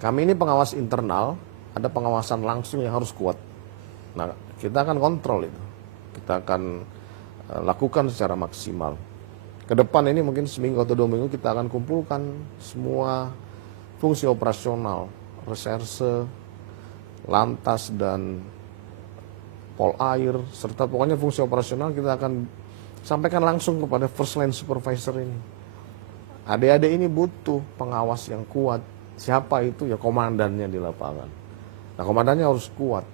Kami ini pengawas internal, ada pengawasan langsung yang harus kuat. Nah, kita akan kontrol itu. Kita akan lakukan secara maksimal. Ke depan ini mungkin seminggu atau 2 minggu kita akan kumpulkan semua fungsi operasional, reserse, lantas dan polair, serta pokoknya fungsi operasional kita akan sampaikan langsung kepada first line supervisor ini. Adik-adik ini butuh pengawas yang kuat. Siapa itu? Ya komandannya di lapangan. Nah, komandannya harus kuat.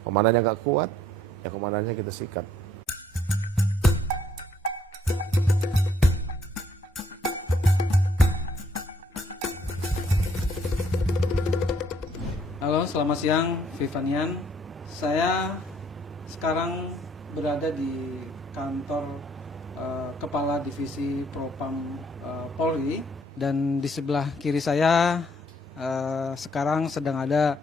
Komandannya nggak kuat, ya komandannya kita sikat. Halo, selamat siang, Vivanian. Saya sekarang berada di kantor Kepala Divisi Propam Polri, dan di sebelah kiri saya sekarang sedang ada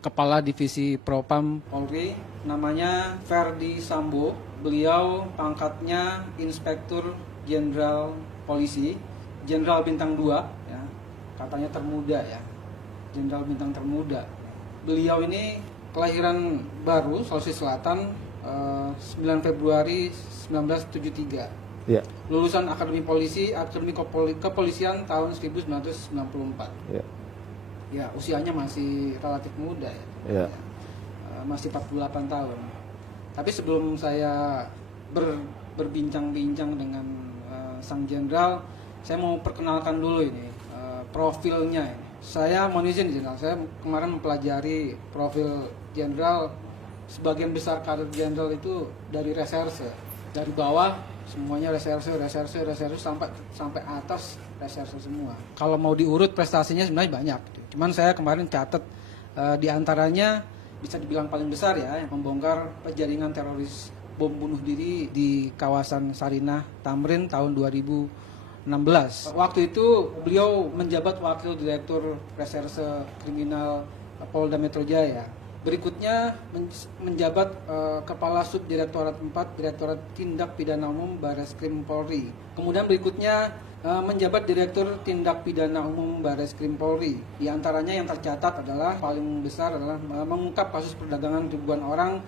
Kepala Divisi Propam Polri, namanya Ferdi Sambo. Beliau pangkatnya Inspektur Jenderal Polisi, Jenderal Bintang 2, ya, katanya termuda ya. Jenderal Bintang termuda. Beliau ini kelahiran baru, Sulawesi Selatan, 9 Februari 1973. Ya. Lulusan Akademi Polisi, Akademi Kepolisian tahun 1994. Ya. Ya, usianya masih relatif muda ya. Ya. Masih 48 tahun. Tapi sebelum saya berbincang-bincang dengan sang jenderal, saya mau perkenalkan dulu ini profilnya ini. Saya mohon izin jenderal, saya kemarin mempelajari profil jenderal. Sebagian besar karir jenderal itu dari reserse, dari bawah semuanya reserse sampai atas reserse semua. Kalau mau diurut prestasinya sebenarnya banyak. Cuman saya kemarin catat di antaranya bisa dibilang paling besar ya, yang membongkar jaringan teroris bom bunuh diri di kawasan Sarinah, Tamrin tahun 2016. Waktu itu beliau menjabat Wakil Direktur Reserse Kriminal Polda Metro Jaya. Berikutnya menjabat Kepala Subdirektorat 4 Direktorat Tindak Pidana Umum Barreskrim Polri. Kemudian berikutnya menjabat Direktur Tindak Pidana Umum Barreskrim Polri. Di antaranya yang tercatat adalah paling besar adalah mengungkap kasus perdagangan ribuan orang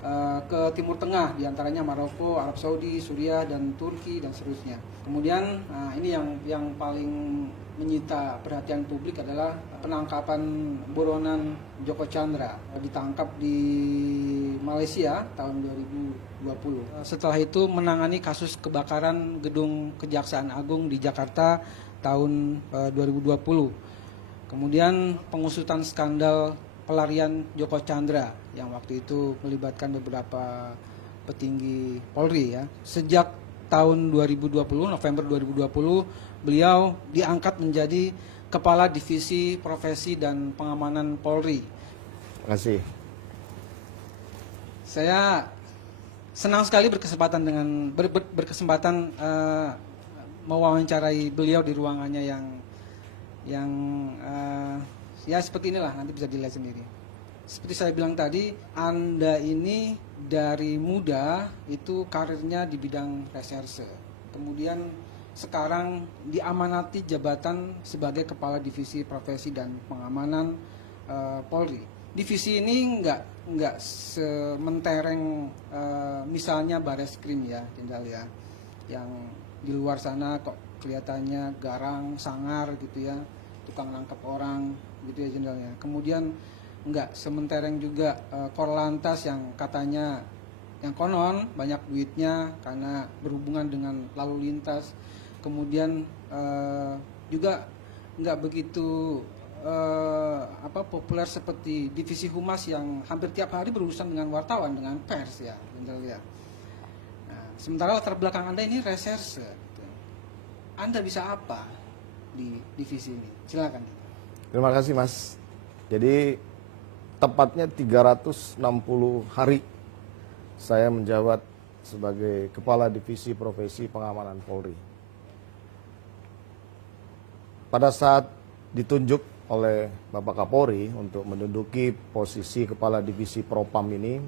ke Timur Tengah, di antaranya Maroko, Arab Saudi, Suriah, dan Turki, dan seterusnya. Kemudian ini yang paling menyita perhatian publik adalah penangkapan buronan Joko Chandra, ditangkap di Malaysia tahun 2020. Setelah itu menangani kasus kebakaran gedung Kejaksaan Agung di Jakarta tahun 2020. Kemudian pengusutan skandal pelarian Joko Chandra yang waktu itu melibatkan beberapa petinggi Polri ya. Sejak tahun 2020, November 2020, beliau diangkat menjadi Kepala Divisi Profesi dan Pengamanan Polri. Terima kasih. Saya senang sekali berkesempatan mewawancarai beliau di ruangannya yang ya seperti inilah, nanti bisa dilihat sendiri. Seperti saya bilang tadi, Anda ini dari muda itu karirnya di bidang reserse. Kemudian sekarang diamanati jabatan sebagai Kepala Divisi Profesi dan Pengamanan Polri. Divisi ini nggak sementereng misalnya Barreskrim ya, Jenderal ya, yang di luar sana kok kelihatannya garang, sangar gitu ya, tukang nangkep orang gitu ya, Jenderal ya. Kemudian nggak sementereng juga Korlantas yang katanya, yang konon banyak duitnya karena berhubungan dengan lalu lintas. Kemudian juga nggak begitu populer seperti Divisi Humas yang hampir tiap hari berurusan dengan wartawan, dengan pers ya, Jenderal ya. Nah, sementara latar belakang Anda ini reserse. Gitu. Anda bisa apa di divisi ini? Silakan. Terima kasih, Mas. Jadi tepatnya 360 hari saya menjabat sebagai Kepala Divisi Profesi Pengamanan Polri. Pada saat ditunjuk oleh Bapak Kapolri untuk menduduki posisi Kepala Divisi Propam ini,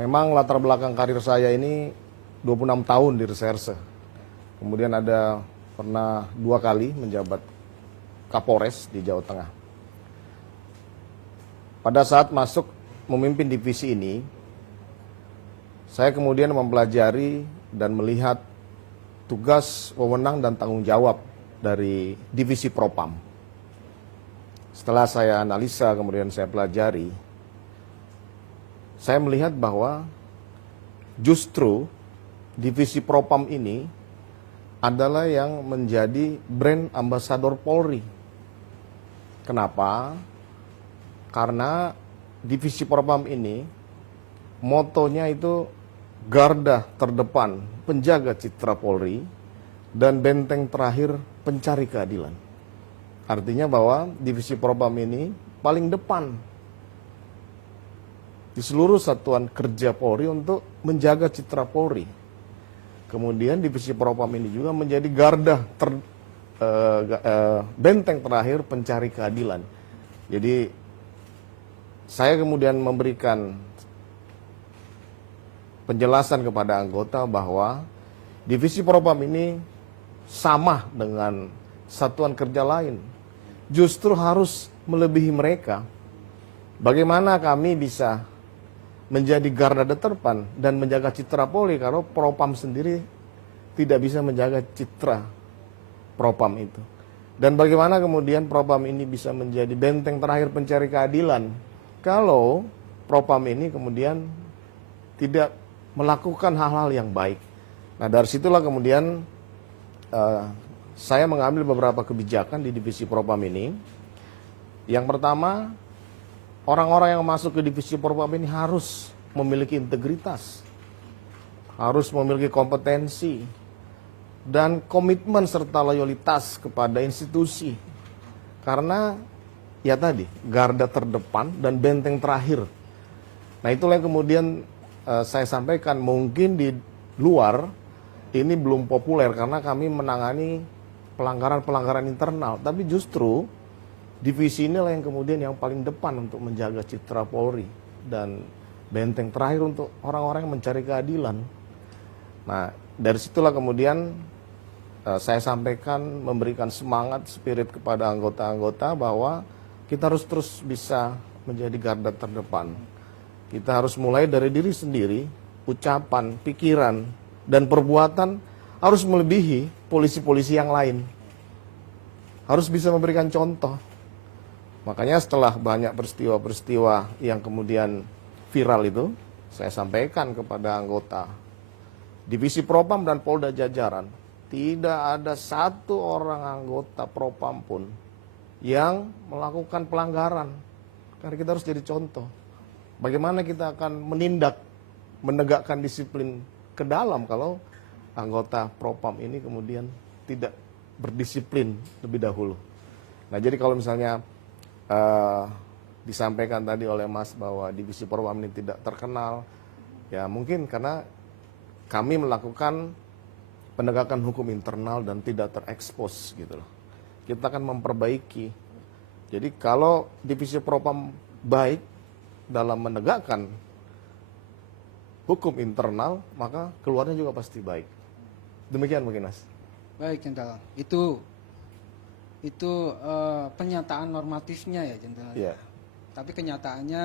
memang latar belakang karir saya ini 26 tahun di reserse. Kemudian pernah 2 kali menjabat Kapolres di Jawa Tengah. pada saat masuk memimpin divisi ini, saya kemudian mempelajari dan melihat tugas, wewenang, dan tanggung jawab dari divisi Propam. Setelah saya analisa, kemudian saya pelajari, saya melihat bahwa justru divisi Propam ini adalah yang menjadi brand ambasador Polri. Kenapa? Karena divisi Propam ini motonya itu garda terdepan penjaga citra Polri dan benteng terakhir pencari keadilan. Artinya bahwa divisi Propam ini paling depan di seluruh satuan kerja Polri untuk menjaga citra Polri. Kemudian divisi Propam ini juga menjadi garda benteng terakhir pencari keadilan. Jadi saya kemudian memberikan penjelasan kepada anggota bahwa divisi Propam ini sama dengan satuan kerja lain. Justru harus melebihi mereka. Bagaimana kami bisa menjadi garda terdepan dan menjaga citra Polri kalau Propam sendiri tidak bisa menjaga citra Propam itu. Dan bagaimana kemudian Propam ini bisa menjadi benteng terakhir pencari keadilan kalau Propam ini kemudian tidak melakukan hal-hal yang baik. Nah, dari situlah kemudian saya mengambil beberapa kebijakan di divisi Propam ini. Yang pertama, orang-orang yang masuk ke divisi Propam ini harus memiliki integritas, harus memiliki kompetensi, dan komitmen serta loyalitas kepada institusi. Karena ya tadi, garda terdepan dan benteng terakhir. Nah, itulah yang kemudian saya sampaikan, mungkin di luar ini belum populer karena kami menangani pelanggaran-pelanggaran internal. Tapi justru divisi inilah yang kemudian yang paling depan untuk menjaga citra Polri dan benteng terakhir untuk orang-orang yang mencari keadilan. Nah, dari situlah kemudian saya sampaikan, memberikan semangat, spirit kepada anggota-anggota bahwa kita harus terus bisa menjadi garda terdepan. Kita harus mulai dari diri sendiri, ucapan, pikiran, dan perbuatan harus melebihi polisi-polisi yang lain. Harus bisa memberikan contoh. Makanya setelah banyak peristiwa-peristiwa yang kemudian viral itu, saya sampaikan kepada anggota divisi Propam dan Polda jajaran, tidak ada satu orang anggota Propam pun yang melakukan pelanggaran. Karena kita harus jadi contoh. Bagaimana kita akan menindak, menegakkan disiplin ke dalam kalau anggota Propam ini kemudian tidak berdisiplin lebih dahulu. Nah, jadi kalau misalnya disampaikan tadi oleh Mas bahwa divisi Propam ini tidak terkenal, ya mungkin karena kami melakukan penegakan hukum internal dan tidak terekspos gitu loh. Kita akan memperbaiki. Jadi kalau divisi Propam baik dalam menegakkan hukum internal, maka keluarnya juga pasti baik. Demikian mungkin, Mas. Baik, Jenderal. Itu pernyataan normatifnya ya, Jenderal. Iya. Tapi kenyataannya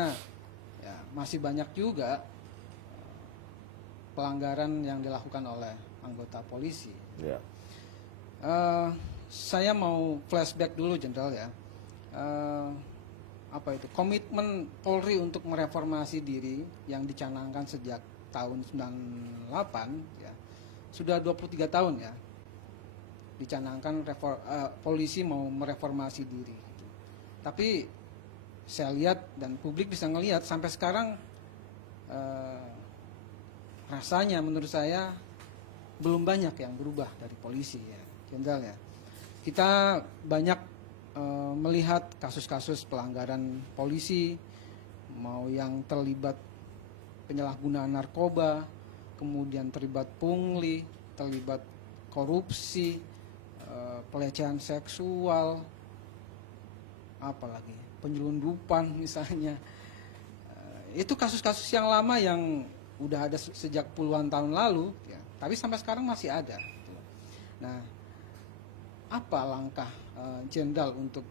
ya masih banyak juga pelanggaran yang dilakukan oleh anggota polisi. Iya. Saya mau flashback dulu, Jenderal ya. Komitmen Polri untuk mereformasi diri yang dicanangkan sejak tahun 98 ya. Sudah 23 tahun ya. Dicanangkan polisi mau mereformasi diri. Tapi saya lihat dan publik bisa ngelihat sampai sekarang rasanya menurut saya belum banyak yang berubah dari polisi ya, Jenderal ya. Kita banyak melihat kasus-kasus pelanggaran polisi, mau yang terlibat penyalahgunaan narkoba, kemudian terlibat pungli, terlibat korupsi, pelecehan seksual, apalagi penyelundupan misalnya. Itu kasus-kasus yang lama yang udah ada sejak puluhan tahun lalu, ya. Tapi sampai sekarang masih ada. Nah, apa langkah Jenderal untuk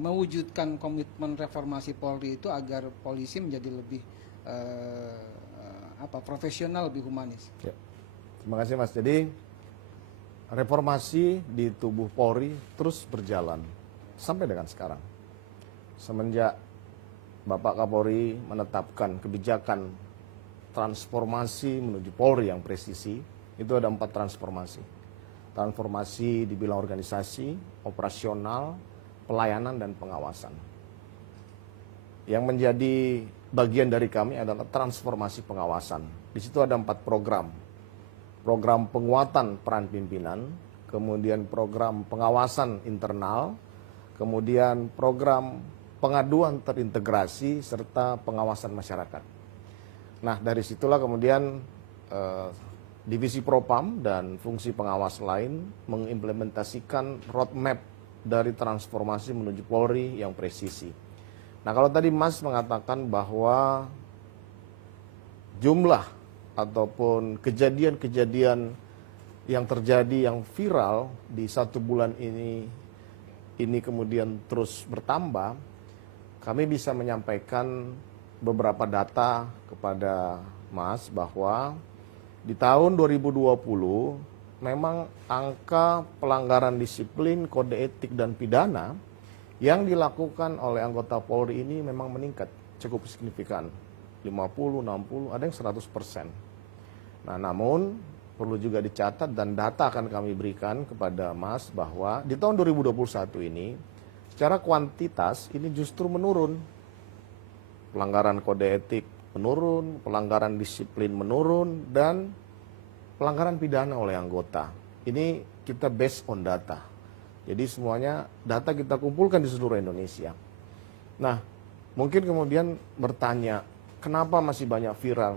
mewujudkan komitmen reformasi Polri itu agar polisi menjadi lebih profesional, lebih humanis. Ya. Terima kasih Mas. Jadi reformasi di tubuh Polri terus berjalan sampai dengan sekarang. Semenjak Bapak Kapolri menetapkan kebijakan transformasi menuju Polri yang presisi, itu ada 4 transformasi. Transformasi di bidang organisasi, operasional, pelayanan, dan pengawasan. Yang menjadi bagian dari kami adalah transformasi pengawasan. Di situ ada 4 program. Program penguatan peran pimpinan, kemudian program pengawasan internal, kemudian program pengaduan terintegrasi, serta pengawasan masyarakat. Nah, dari situlah kemudian Divisi Propam dan fungsi pengawas lain mengimplementasikan roadmap dari transformasi menuju Polri yang presisi. Nah, kalau tadi Mas mengatakan bahwa jumlah ataupun kejadian-kejadian yang terjadi yang viral di 1 bulan ini kemudian terus bertambah, kami bisa menyampaikan beberapa data kepada Mas bahwa di tahun 2020 memang angka pelanggaran disiplin, kode etik, dan pidana yang dilakukan oleh anggota Polri ini memang meningkat cukup signifikan. 50, 60, ada yang 100%. Nah, namun perlu juga dicatat dan data akan kami berikan kepada Mas bahwa di tahun 2021 ini secara kuantitas ini justru menurun. Pelanggaran kode etik menurun, pelanggaran disiplin menurun, dan pelanggaran pidana oleh anggota. Ini kita based on data. Jadi semuanya data kita kumpulkan di seluruh Indonesia. Nah, mungkin kemudian bertanya, kenapa masih banyak viral?